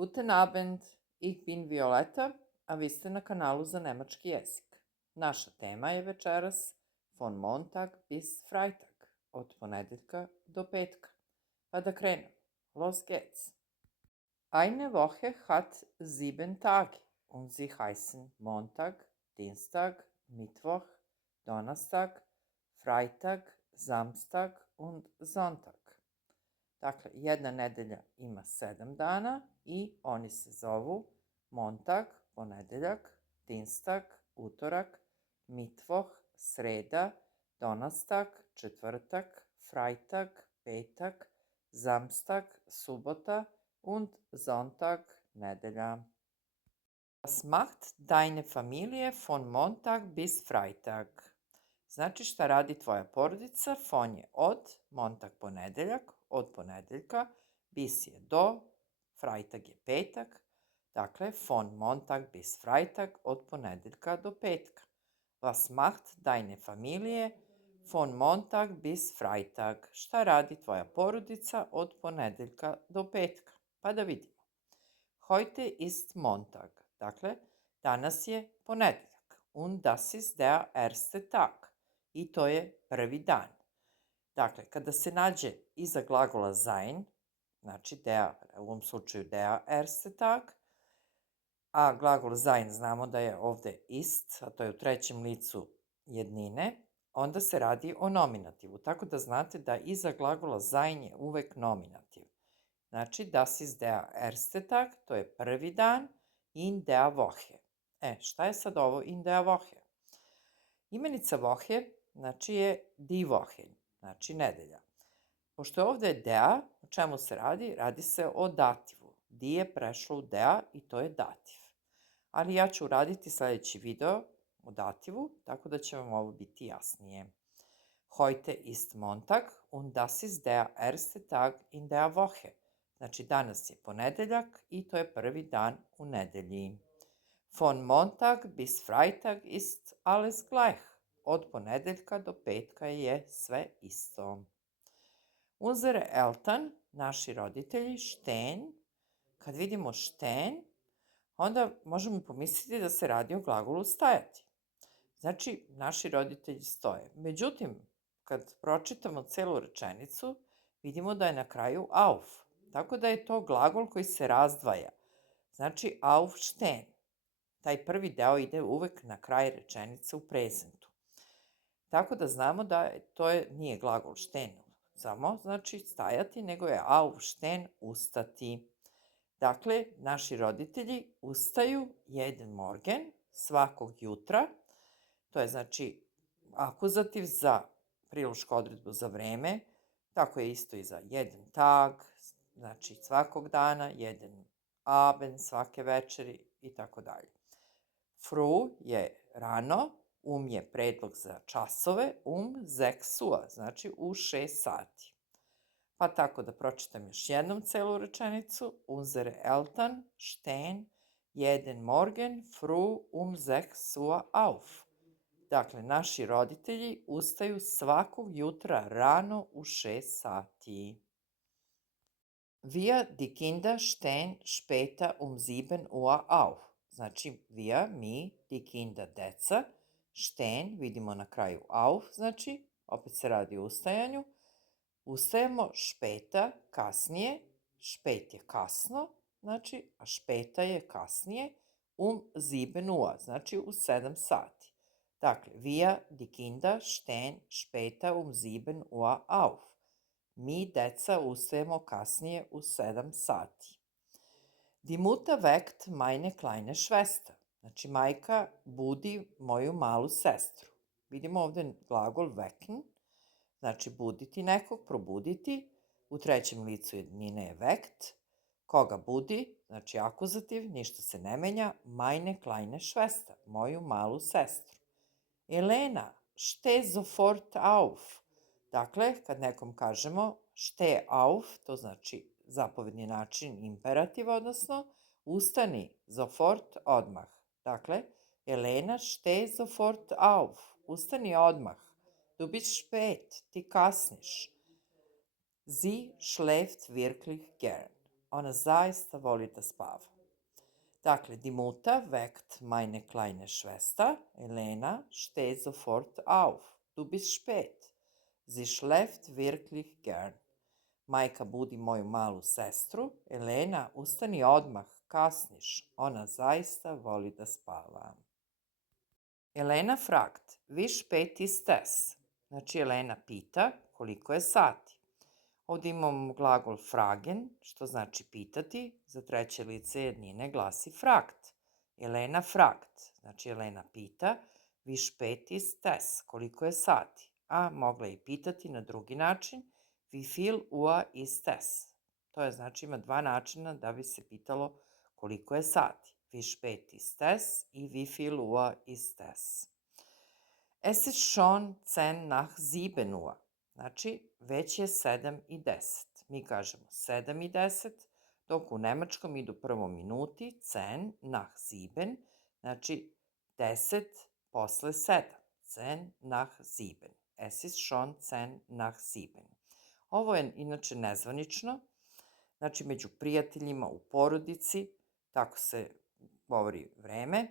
Guten Abend, ich bin Violeta, a vi ste na kanalu za nemački jezik. Naša tema je večeras von Montag bis Freitag, od ponedeljka do petka. Pa da krenemo. Los geht's. Eine Woche hat 7 Tage und sie heißen Montag, Dienstag, Mittwoch, Donnerstag, Freitag, Samstag und Sonntag. Dakle, jedna nedelja ima 7 dana i oni se zovu Montag, ponedeljak, Dinstak, utorak, Mittwoch, sreda, Donnerstag, četvrtak, Freitag, petak, Samstag, subota und Sonntag, nedelja. Was macht deine Familie von Montag bis Freitag? Znači šta radi tvoja porodica? Von je od, Montag ponedeljak, od ponedeljka, bis je do, Freitag je petak, dakle von Montag bis Freitag, od ponedeljka do petka. Was macht deine Familie von Montag bis Freitag? Šta radi tvoja porodica od ponedeljka do petka? Pa da vidimo. Heute ist Montag, dakle danas je ponedeljak. Und das ist der erste Tag. I to je prvi dan. Dakle, kada se nađe iza glagola sein, znači der, u ovom slučaju der erste Tag, a glagol sein znamo da je ovde ist, a to je u trećem licu jednine, onda se radi o nominativu. Tako da znate da iza glagola sein je uvek nominativ. Znači, das ist der erste Tag, to je prvi dan, in der Woche. Šta je sad ovo in der Woche? Imenica Woche, znači je die Woche, znači nedelja. Pošto je ovde der, o čemu se radi? Radi se o dativu. Die je prešlo u der i to je dativ. Ali ja ću uraditi sledeći video o dativu, tako da će vam ovo biti jasnije. Heute ist Montag und das ist der erste Tag in der Woche. Znači, danas je ponedeljak i to je prvi dan u nedelji. Von Montag bis Freitag ist alles gleich. Od ponedeljka do petka je sve isto. Unsere Eltern, naši roditelji, stehen, kad vidimo stehen, onda možemo pomisliti da se radi o glagolu stajati. Znači, naši roditelji stoje. Međutim, kad pročitamo celu rečenicu, vidimo da je na kraju auf. Tako da je to glagol koji se razdvaja. Znači, aufstehen. Taj prvi deo ide uvek na kraj rečenice u prezentu. Tako da znamo da nije glagol stehen samo, znači stajati, nego je aufstehen, ustati. Dakle, naši roditelji ustaju jeden Morgen, svakog jutra. To je znači akuzativ za prilošku odredbu za vreme. Tako je isto i za jeden Tag, znači svakog dana, jeden Abend, svake večeri i tako dalje. Früh je rano, je predlog za časove, 6 Uhr, znači u 6 sati. Pa tako da pročitam još jednom celu rečenicu. Unsere Eltern stehen jeden Morgen früh 6 Uhr auf. Dakle, naši roditelji ustaju svakog jutra rano u 6 sati. Wir, die Kinder, stehen später 7 Uhr auf. Znači, wir, mi, die Kinder, deca, stehen, vidimo na kraju auf, znači, opet se radi o ustajanju. Ustajemo später, kasnije, spät je kasno, znači, a später je kasnije, 7 Uhr, znači u 7 sati. Dakle, wir, die Kinder, stehen später 7 Uhr auf. Mi, deca, ustajemo kasnije u 7 sati. Die Mutter weckt meine kleine Schwester. Znači, majka budi moju malu sestru. Vidimo ovde glagol wecken, znači buditi nekog, probuditi. U trećem licu jednine je weckt. Koga budi? Znači akuzativ, ništa se ne menja. Meine kleine Schwester, moju malu sestru. Elena, steh sofort auf. Dakle, kad nekom kažemo steh auf, to znači zapovedni način imperativa, odnosno ustani sofort odmah. Dakle, Elena, steh sofort auf. Ustani odmah. Du bist spät, ti kasniš. Sie schläft wirklich gern. ona zaista voli da spava. Dakle, die Mutter weckt meine kleine Schwester, Elena, steh sofort auf. Du bist spät. Sie schläft wirklich gern. Majka budi moju malu sestru, Elena, ustani odmah, kasniš. Ona zaista voli da spava. Elena fragt, wie spät ist es? Znači, Elena pita koliko je sati. Ovdje imamo glagol fragen, što znači pitati, za treće lice jednine glasi fragt. Elena fragt, znači Elena pita, wie spät ist es, koliko je sati, a mogla je i pitati na drugi način, wie viel Uhr ist es. To je znači ima dva načina da bi se pitalo koliko je sati, wie spät ist es i wie viel Uhr ist es. Es ist schon 10 nach 7 Uhr. Znači, već je 7:10. Mi kažemo 7:10, dok u nemačkom idu prvo minuti, 10 nach 7, znači 10 posle 7, 10 nach 7. Es ist schon 10 nach 7. Ovo je inače nezvanično, znači među prijateljima, u porodici, tako se govori vreme,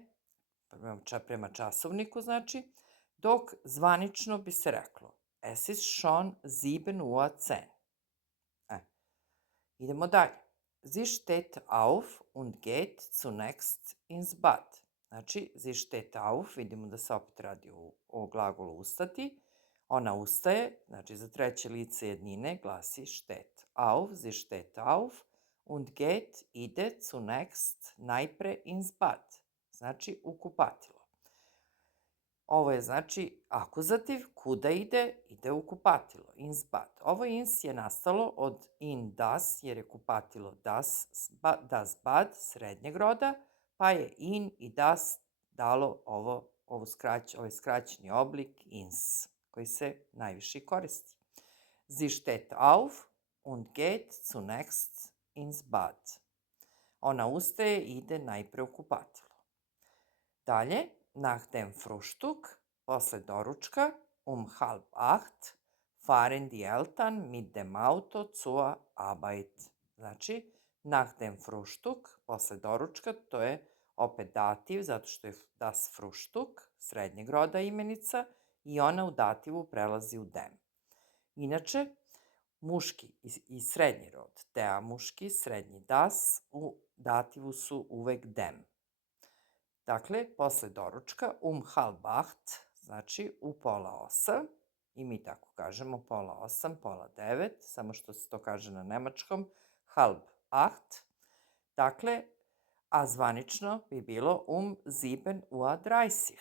prema časovniku znači, dok zvanično bi se reklo es ist schon 7:10 Uhr. Idemo dalje. Sie steht auf und geht zunächst ins Bad. Znači, sie steht auf, vidimo da se opet radi o glagolu ustati. Ona ustaje, znači za treće lice jednine glasi steht auf, sie steht auf und geht ide zunächst najpre ins Bad. Znači, u kupatilo. Ovo je znači akuzativ, kuda ide, ide u kupatilo, ins Bad. Ovo ins je nastalo od in das, jer je kupatilo das Bad srednjeg roda, pa je in i das dalo ovaj skraćeni oblik ins, koji se najviše koristi. Sie steht auf und geht zunächst ins Bad. Ona ustaje i ide najpre u kupatilo. Dalje, nach dem Frühstück, posle doručka, 7:30, fahren die Eltern mit dem Auto zur Arbeit. Znači, nach dem Frühstück, posle doručka, to je opet dativ, zato što je das Frühstück, srednjeg roda imenica, i ona u dativu prelazi u dem. Inače, muški i srednji rod, der muški, srednji das, u dativu su uvek dem. Dakle, posle doručka, 7:30, znači u 7:30, i mi tako kažemo 7:30, 7:30, samo što se to kaže na nemačkom, 7:30. Dakle, a zvanično bi bilo 7:30.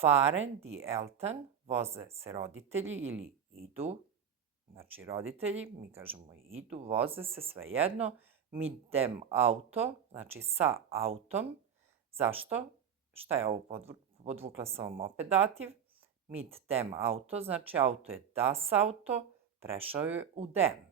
Fahren die Eltern, voze se roditelji ili idu, znači roditelji, mi kažemo idu, voze se svejedno, mit dem Auto, znači sa autom. Zašto? Šta je ovo? Podvukla sam vam opet dativ. Mit dem Auto, znači auto je das Auto, prešao je u dem.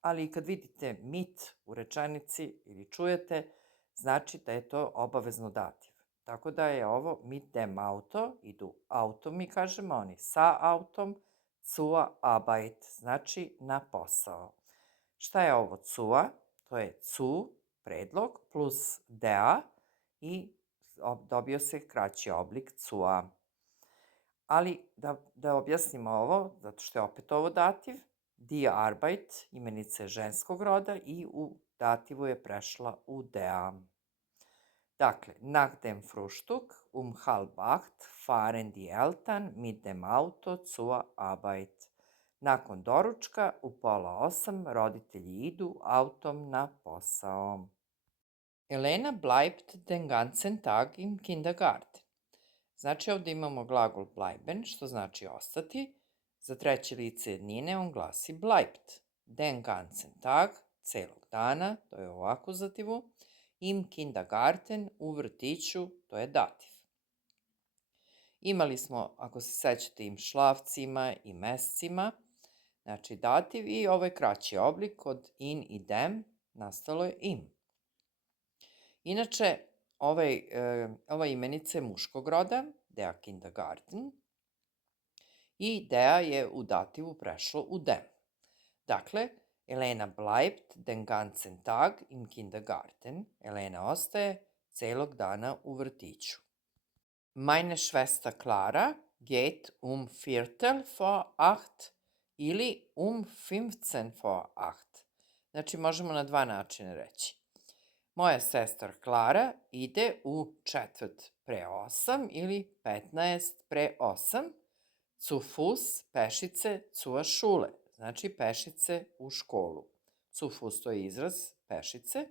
Ali kad vidite mit u rečenici ili čujete, znači da je to obavezno dativ. Tako da je ovo mit dem Auto, idu autom, mi kažemo, oni sa autom, zur Arbeit, znači na posao. Šta je ovo zur? To je zu, predlog, plus der i dobio se kraći oblik zur. Ali da objasnimo ovo, zato što je opet ovo dativ, die Arbeit, imenica je ženskog roda i u dativu je prešla u der. Dakle, nach dem Frühstück 7:30 fahren die Eltern mit dem Auto zur Arbeit. Nakon doručka u 7:30 roditelji idu autom na posao. Elena bleibt den ganzen Tag im Kindergarten. Znači ovdje imamo glagol bleiben, što znači ostati. Za treće lice jednine on glasi bleibt. Den ganzen Tag, celog dana, to je u akuzativu. Im Kindergarten, u vrtiću, to je dativ. Imali smo, ako se sećate, im šlavcima i mescima, znači dativ, i ovaj kraći oblik od in i dem nastalo je im. Inače, ova imenica je muškog roda, der Kindergarten, i der je u dativu prešlo u dem. Dakle, Elena bleibt den ganzen Tag im Kindergarten. Elena ostaje celog dana u vrtiću. Meine Schwester Clara geht um Viertel vor 8 ili um 15 vor 8. Znači, možemo na dva načina reći. Moja sestra Klara ide u četvrt pre 8 ili 15 pre 8. Zu Fuß, pešice, zur Schule. Znači, pešice u školu. Zu Fuß to je izraz pešice,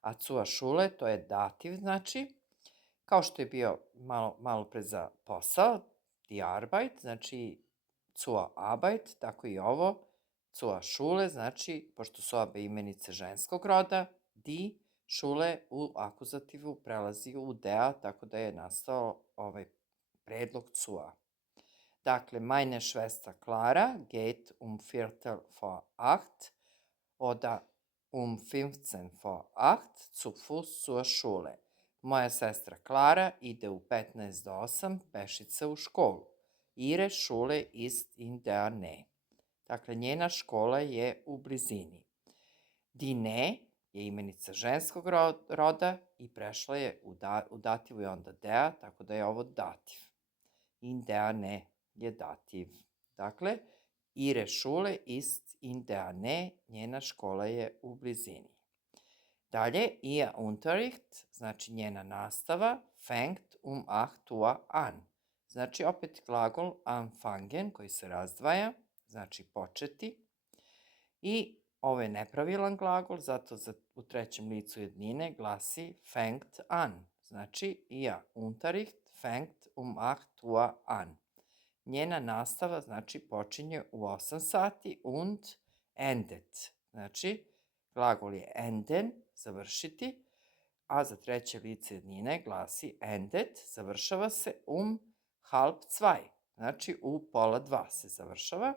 a zur Schule to je dativ, znači, kao što je bio malo pre za posao, die Arbeit, znači zur Arbeit, tako i ovo, zur Schule, znači, pošto su obe imenice ženskog roda, die Schule u akuzativu prelazi u der, tako da je nastao ovaj predlog zur. Dakle, meine Schwester Clara geht um Viertel vor 8 oder um 15 vor 8 zu Fuß zur Schule. Moja sestra Klara ide u 15 do 8 pešice u školu. Ihre Schule ist in der Nähe. Dakle, njena škola je u blizini. Die Nähe je imenica ženskog roda i prešla je u dativu i onda der, tako da je ovo dativ. In der Nähe je dativ. Dakle, ihre Schule ist in der Nähe, njena škola je u blizini. Dalje, ihr Unterricht, znači njena nastava, fängt um 8 Uhr an. Znači opet glagol anfangen koji se razdvaja, znači početi. I ovo je nepravilan glagol, zato u trećem licu jednine glasi fängt an. Znači ihr Unterricht fängt um 8 Uhr an. Njena nastava znači počinje u 8 sati und endet. Znači glagol je enden, završiti, a za treće lice jednine glasi endet, završava se halb zwei, znači u pola 2 se završava,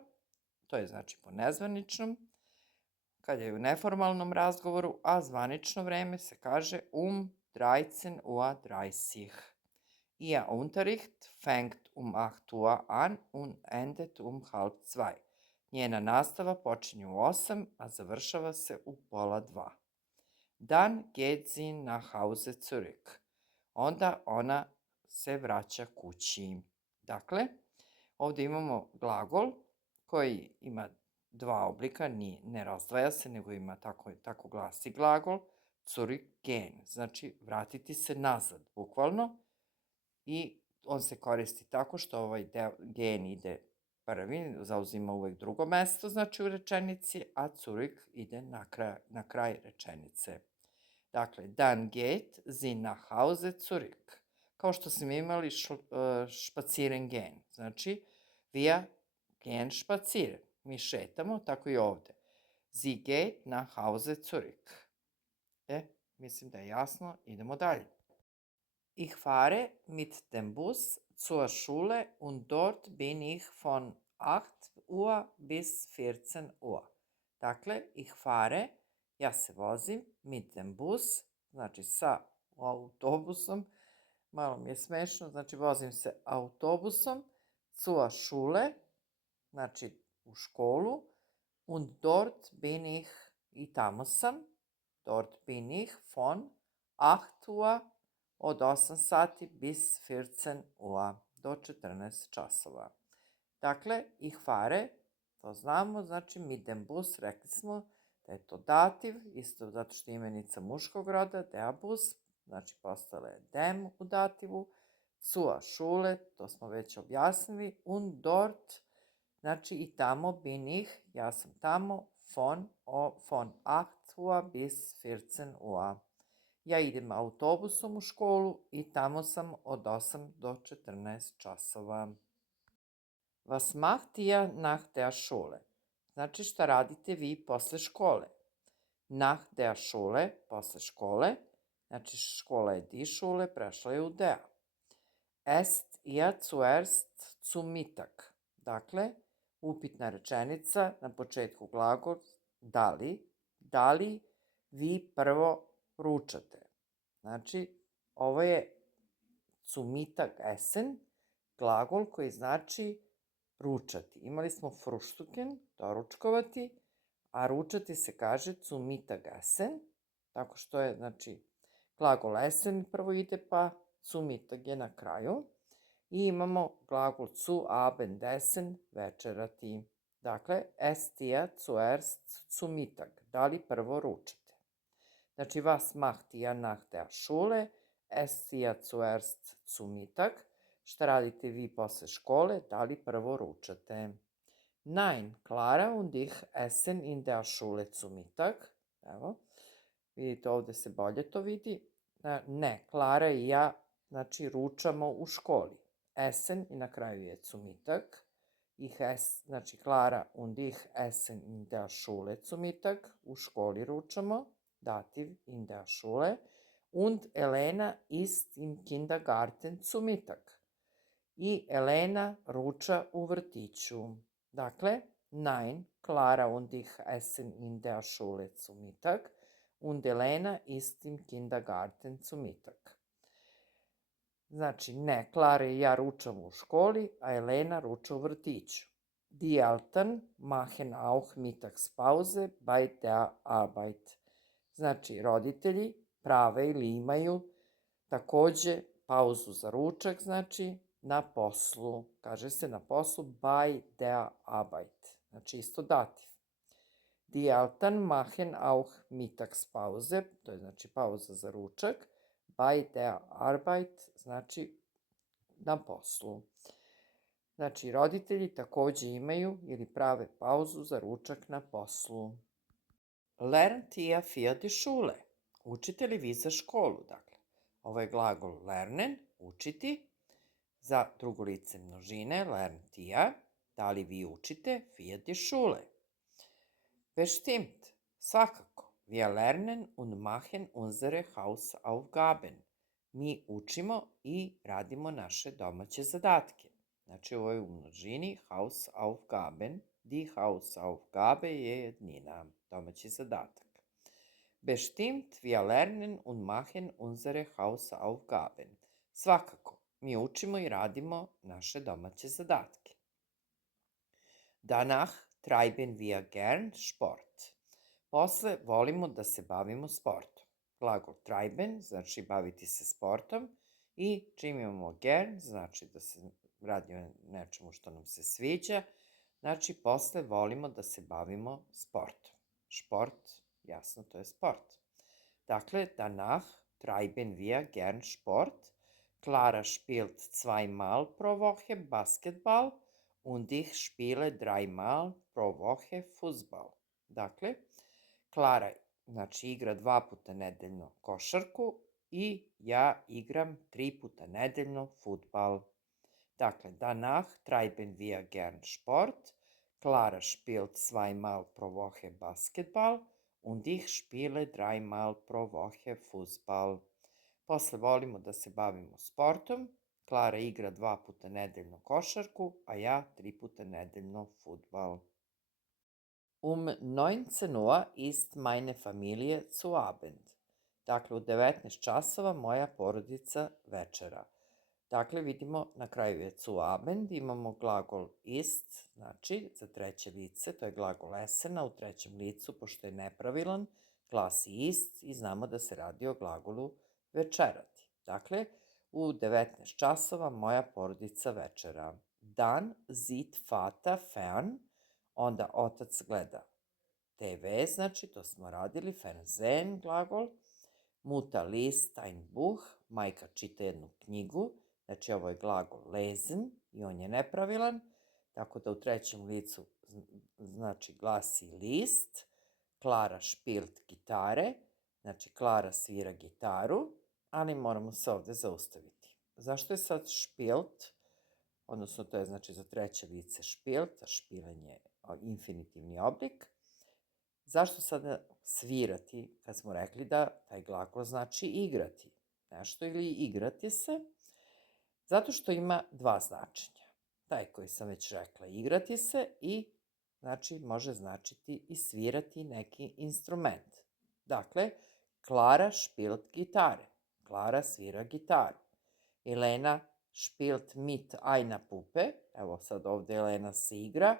to je znači po nezvaničnom, kad je u neformalnom razgovoru, a zvanično vreme se kaže 13:30. Ihr Unterricht fängt um 8 Uhr an und endet halb zwei. Njena nastava počinje u 8, a završava se u pola 2. Dann geht sie nach Hause zurück. Onda ona se vraća kući. Dakle, ovdje imamo glagol koji ima dva oblika, ne razdvaja se, nego ima tako glasi glagol, zurückgehen, znači vratiti se nazad, bukvalno, i on se koristi tako što ovaj gen ide prvi, zauzima uvek drugo mesto, znači u rečenici, a zurück ide na kraj rečenice. Dakle, dann geht sie nach Hause zurück. Kao što smo imali spazieren gehen, znači wir gehen spazieren. Mi šetamo, tako i ovde. Sie geht nach Hause zurück. Mislim da je jasno, idemo dalje. Ich fahre mit dem Bus zur Schule und dort bin ich von 8 Uhr bis 14 Uhr. Dakle, ich fahre, ja se vozim, mit dem Bus, znači sa autobusom, malo mi je smešno, znači vozim se autobusom, zur Schule, znači u školu, und dort bin ich, i tamo sam, dort bin ich von 8 Uhr, od 8 sati bis 14 Uhr, do 14 časova. Dakle, ich fahre, to znamo, znači mit dem Bus, rekli smo da je to dativ, isto zato što je imenica muškog roda, der Bus, znači postala je dem u dativu, zur Schule, to smo već objasnili, und dort, znači i tamo bin ich, ja sam tamo, von 8 Uhr bis 14 Uhr. Ja idem autobusom u školu i tamo sam od 8 do 14 časova. Was macht ihr nach der Schule? Znači šta radite vi posle škole? Nach der Schule, posle škole, znači škola je die Schule, prešla je u der. Esst ihr zuerst zum Mittag? Dakle, upitna rečenica, na početku glagol, da li vi prvo ručate. Znači, ovo je zum Mittag essen, glagol koji znači ručati. Imali smo frühstücken, doručkovati, a ručati se kaže zu Mittag essen, tako što je, znači, glagol essen prvo ide, pa zu Mittag je na kraju. I imamo glagol zu Abendessen, večerati. Dakle, esst ihr zuerst zu Mittag, da li prvo ručate. Znači, was macht ihr nach der Schule? Esst ihr zuerst zu Mittag? Šta radite vi posle škole? Da li prvo ručate? Nein, Clara und ich essen in der Schule zu Mittag. Evo, vidite ovde se bolje to vidi. Ne, Clara i ja, znači, ručamo u školi. Essen i na kraju je zu Mittag. Znači, Clara und ich essen in der Schule zu Mittag. U školi ručamo. Dativ in der Schule. Und Elena isst im Kindergarten zu Mittag. I Elena ruča u vrtiću. Dakle, nein, Clara und ich essen in der Schule zu Mittag. Und Elena isst im Kindergarten zu Mittag. Znači, ne, Clara i ja ručamo u školi, a Elena ruča u vrtiću. Die Eltern machen auch Mittagspause bei der Arbeit. Znači, roditelji prave ili imaju takođe pauzu za ručak, znači, na poslu. Kaže se na poslu bei der Arbeit. Znači, isto dativ. Die Eltern machen auch Mittagspause, to je znači pauza za ručak, bei der Arbeit, znači na poslu. Znači, roditelji takođe imaju ili prave pauzu za ručak na poslu. Lernt ihr für die Schule? Učite li vi za školu, dakle. Ovo je glagol lernen, učiti, za drugo lice množine, lernt ihr, da li vi učite, für die Schule. Bestimmt, svakako, wir lernen und machen unsere Hausaufgaben. Mi učimo i radimo naše domaće zadatke. Znači, ovo je u množini Hausaufgaben. Die Hausaufgabe je jednina, domaći zadatak. Bestimmt, wir lernen und machen unsere Hausaufgaben. Svakako, mi učimo i radimo naše domaće zadatke. Danach treiben wir gern Sport. Posle volimo da se bavimo sportom. Glagol treiben znači baviti se sportom i čim imamo gern znači da se radi o nečemu što nam se sviđa, znači posle volimo da se bavimo sportom. Sport, jasno, to je sport. Dakle, danach treiben wir gern Sport. Clara spielt zweimal pro Woche Basketball und ich spiele 3-mal pro Woche Fußball. Dakle, Clara, znači, igra 2 puta nedeljno košarku i ja igram 3 puta nedeljno fudbal. Dakle, danach treiben wir gern Sport. Clara spielt 2-mal pro Woche Basketball und ich spiele 3-mal pro Woche Fußball. Posle volimo da se bavimo sportom. Clara igra 2 puta nedeljno košarku, a ja 3 puta nedeljno fudbal. 19 Uhr ist meine Familie zu Abend. Dakle, u 19 časova moja porodica večera. Dakle, vidimo na kraju je zu Abend, imamo glagol ist, znači za treće lice, to je glagol essena u trećem licu, pošto je nepravilan, glasi ist i znamo da se radi o glagolu večerati. Dakle, u 19 časova moja porodica večera. Dan sieht Vater fern, onda otac gleda TV, znači to smo radili, Fernsehen glagol, Mutter liest ein Buch, majka čita jednu knjigu, znači ovo je glagol lesen i on je nepravilan, tako da u trećem licu znači glasi liest, Clara spielt gitare, znači Clara svira gitaru, ali moramo se ovde zaustaviti. Zašto je sad spielt, odnosno to je znači za treće lice spielt, a spielen je infinitivni oblik. Zašto sada svirati, kad smo rekli da taj glagol znači igrati nešto ili igrati se? Zato što ima dva značenja. Taj koji sam već rekla, igrati se i znači može značiti i svirati neki instrument. Dakle, Clara spielt gitare. Clara svira gitaru. Elena spielt mit einer Puppe. Evo sad ovde Elena se igra.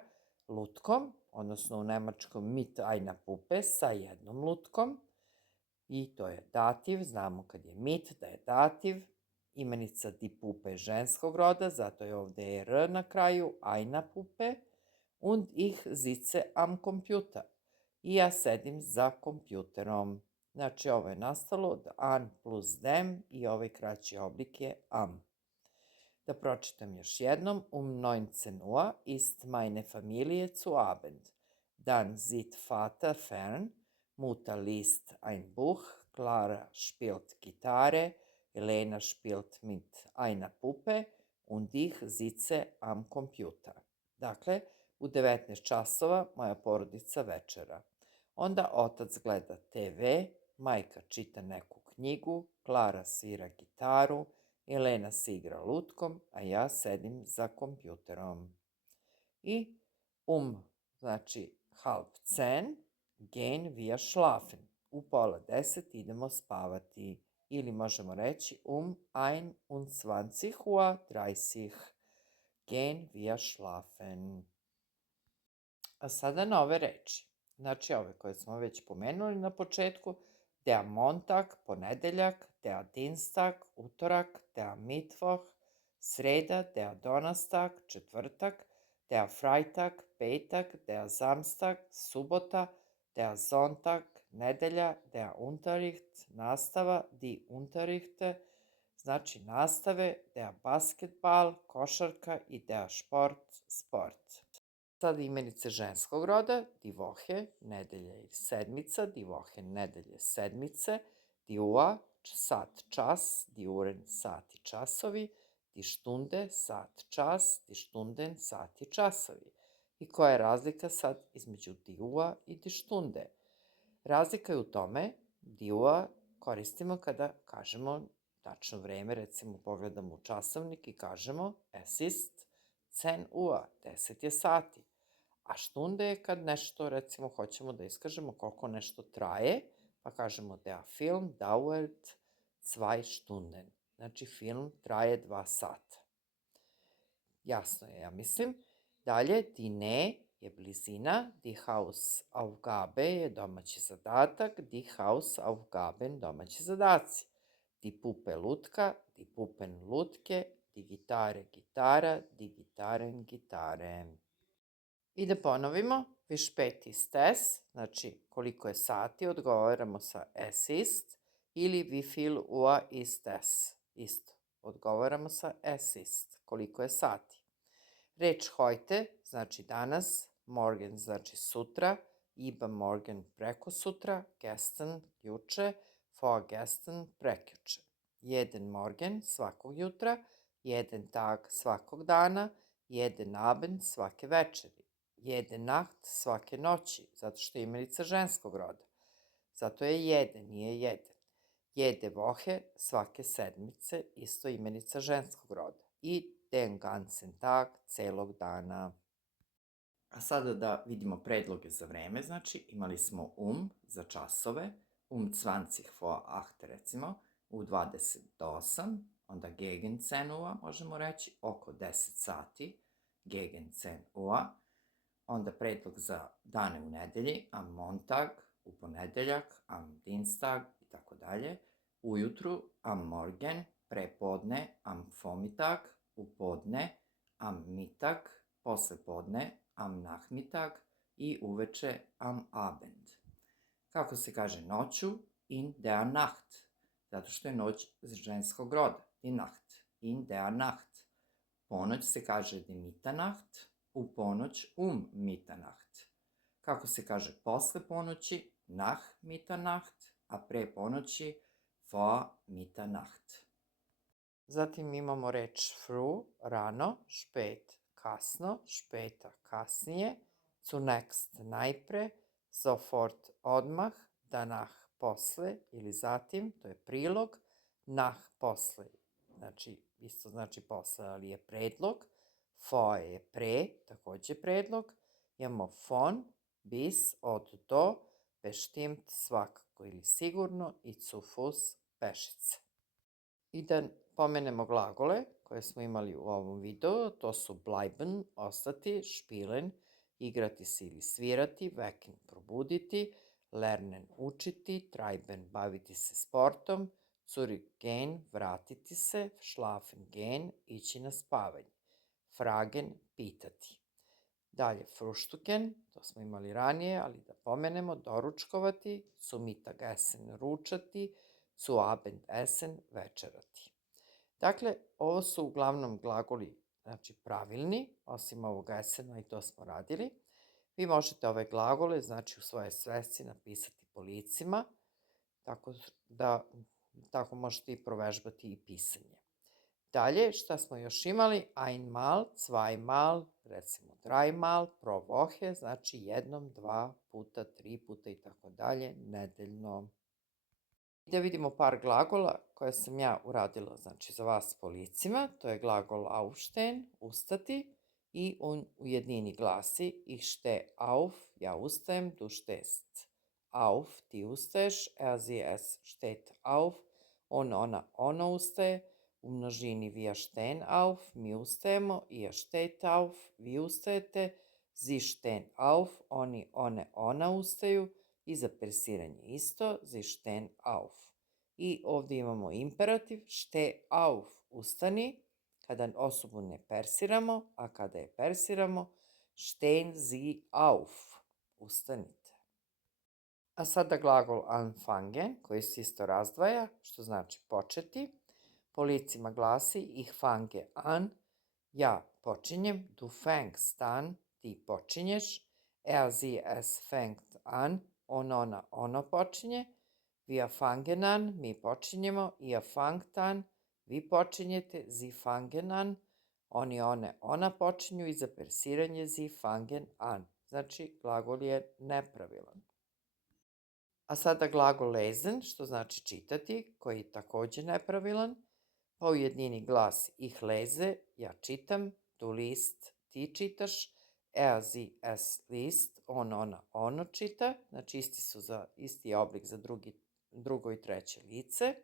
lutkom, odnosno u nemačkom mit eine Puppe sa jednom lutkom. I to je dativ, znamo kad je mit da je dativ. Imenica die Puppe je ženskog roda, zato je ovde er na kraju, eine Puppe. Und ich sitze am Computer. I ja sedim za kompjuterom. Znači, ovo je nastalo od an plus dem i ovaj kraći oblik je am. Da pročitam još jednom. 19 Uhr ist meine Familie zu Abend. Dann sieht Vater fern, Mutter liest ein Buch, Clara spielt Gitarre, Elena spielt mit einer Puppe und ich sitze am Computer. Dakle, u 19 časova moja porodica večera. Onda otac gleda TV, majka čita neku knjigu, Klara svira gitaru, Elena se igra lutkom, a ja sedim za kompjuterom. I znači halb 10, gehen wir schlafen. U 9:30 idemo spavati. Ili možemo reći 21:30 gehen wir schlafen. A sada nove reči. Znači ove koje smo već pomenuli na početku. Der Montag, ponedeljak, der Dienstag, utorak, der Mittwoch, sreda, der Donnerstag, četvrtak, der Freitag, petak, der Samstag, subota, der Sonntag, nedelja, der Unterricht, nastava, die Unterrichte, znači nastave, der Basketball, košarka i der Sport, sport. Sada imenice ženskog roda, die Woche, nedelja ili sedmica, die Woche, nedelje, sedmice, die Uhr, sat, čas, die Uhren, sati, časovi, die Stunde, sat, čas, die Stunden, sati, časovi. I koja je razlika sad između die Uhr i die Stunde? Razlika je u tome, die Uhr koristimo kada kažemo tačno vreme, recimo pogledamo u časovnik i kažemo es ist 10 Uhr, 10 je sati. A štunde je kad nešto, recimo, hoćemo da iskažemo koliko nešto traje, pa kažemo der Film dauert 2 Stunden. Znači, film traje 2 sata. Jasno je, ja mislim. Dalje, die Nähe je blizina, die Hausaufgabe je domaći zadatak, die Hausaufgaben domaći zadaci. Die Puppe lutka, die Puppen lutke, die Gitarre gitara, die Gitarren gitare. I da ponovimo, wie spät ist es, znači koliko je sati, odgovaramo sa es ist, ili wie viel Uhr ist es, isto, odgovaramo sa es ist, koliko je sati. Reč heute znači danas, morgen znači sutra, übermorgen preko sutra, gestern juče, vorgestern prekjuče. Jeden Morgen svakog jutra, jeden Tag svakog dana, jeden Abend svake večeri, jede Nacht svake noći, zato što je imenica ženskog roda. Zato je jede, nije jeden. Jede Woche svake sedmice, isto imenica ženskog roda. I den ganzen Tag, celog dana. A sada da vidimo predloge za vreme, znači imali smo za časove, 20 vor 8 recimo, u 20 do 8, onda gegen 10 Uhr možemo reći, oko 10 sati, gegen 10 Uhr, onda predlog za dane u nedelji, am Montag, u ponedeljak, am Dienstag i tako dalje, ujutru, am Morgen, prepodne, am Vormittag, u podne, am Mittag, posle podne, am Nachmittag i uveče am Abend. Kako se kaže noću? In der Nacht, zato što je noć ženskog roda, die Nacht, in der Nacht. Ponoć se kaže die Mitternacht, u ponoć Mitternacht. Kako se kaže posle ponoći? Nach Mitternacht, a pre ponoći vor Mitternacht. Zatim imamo reč früh, rano, spät, kasno, später, kasnije, zunächst, najpre, sofort, odmah, danach, posle ili zatim, to je prilog, nach, posle, znači isto znači posle, ali je predlog, vor je pre, takođe predlog, imamo von, bis, od do, bestimmt, svakako ili sigurno i zu Fuß, pešice. I da pomenemo glagole koje smo imali u ovom videu, to su bleiben, ostati, spielen, igrati se ili svirati, wecken probuditi, lernen učiti, treiben baviti se sportom, zurückgehen vratiti se, schlafen gehen ići na spavanje, fragen pitati. Dalje, fruštuken, to smo imali ranije, ali da pomenemo, doručkovati, zu Mittagessen ručati, zu Abendessen večerati. Dakle, ovo su uglavnom glagoli, znači pravilni, osim ovog esena i to smo radili. Vi možete ove glagole, znači u svojoj svesci napisati po licima, tako možete i provežbati i pisanje. Dalje, šta smo još imali? Einmal, zweimal, recimo dreimal, pro Woche, znači jednom, 2 puta, 3 puta i tako dalje, nedeljno. Da vidimo par glagola koje sam ja uradila, znači za vas po licima. To je glagol aufstehen, ustati, i on u jednini glasi ich stehe auf, ja ustajem, du stehst auf, ti ustaješ, sie es steht auf, on, ona ustaje, u množini wir stehen auf, mi ustajemo, ihr steht auf, vi ustajete, sie stehen auf, oni, one, ona ustaju, i za persiranje isto, sie stehen auf. I ovdje imamo imperativ, steh auf, ustani, kada osobu ne persiramo, a kada je persiramo, stehen Sie auf, ustanite. A sada glagol anfangen, koji se isto razdvaja, što znači početi. Po licima glasi ich fange an, ja počinjem, du fängst an, ti počinješ, sie es fängt an, on, ona, ono počinje, wir fangen an, mi počinjemo, ihr fangt an, vi počinjete, sie fangen an, oni, one, ona počinju, i za persiranje sie fangen an. Znači, glagol je nepravilan. A sada glagol lesen, što znači čitati, koji je takođe nepravilan. Pa u jednini glasi ich lese, ja čitam, du liest, ti čitaš, sie es liest, on, ona, ono čita, znači isti je oblik za drugo i treće lice.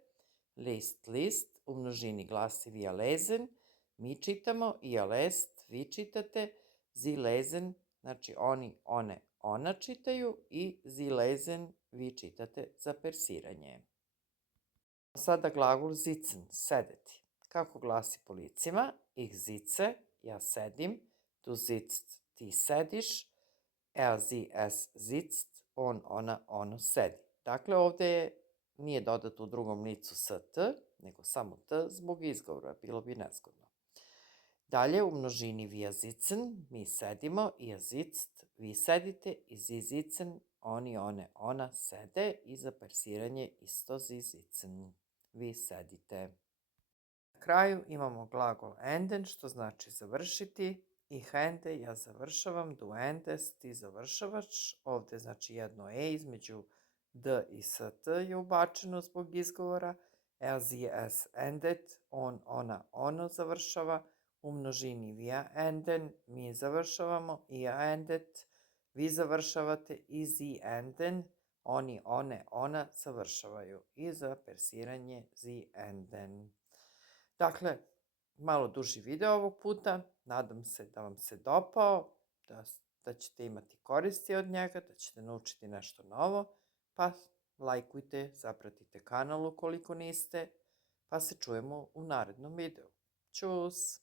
List, list, u množini glasi wir lesen, mi čitamo, ihr lest, vi čitate, sie lesen, znači oni, one, ona čitaju, i sie lesen, vi čitate za persiranje. Sada glagol sitzen, sedeti. Kako glasi po licima? Ich sitze, ja sedim, du sitzt, ti sediš, sie es sitzt, on, ona, ono sedi. Dakle, ovde nije dodato u drugom licu st, nego samo t zbog izgovora, bilo bi nezgodno. Dalje, u množini wir sitzen, mi sedimo, ihr sitzt, vi sedite, i sie sitzen, oni, one, ona sede, i za persiranje isto sie sitzen, vi sedite. Na kraju imamo glagol enden, što znači završiti. Ich ende, ja završavam, du endest, ti završavaš. Ovde znači jedno između d i st je ubačeno zbog izgovora. Sie es endet, on, ona, ono završava. U množini wir enden, mi završavamo, ihr endet, vi završavate, i sie enden, oni, one, ona završavaju, i za persiranje sie enden. Dakle, malo duži video ovog puta, nadam se da vam se dopao, da ćete imati koristi od njega, da ćete naučiti nešto novo, pa lajkujte, zapratite kanal ukoliko niste, pa se čujemo u narednom videu. Ćus!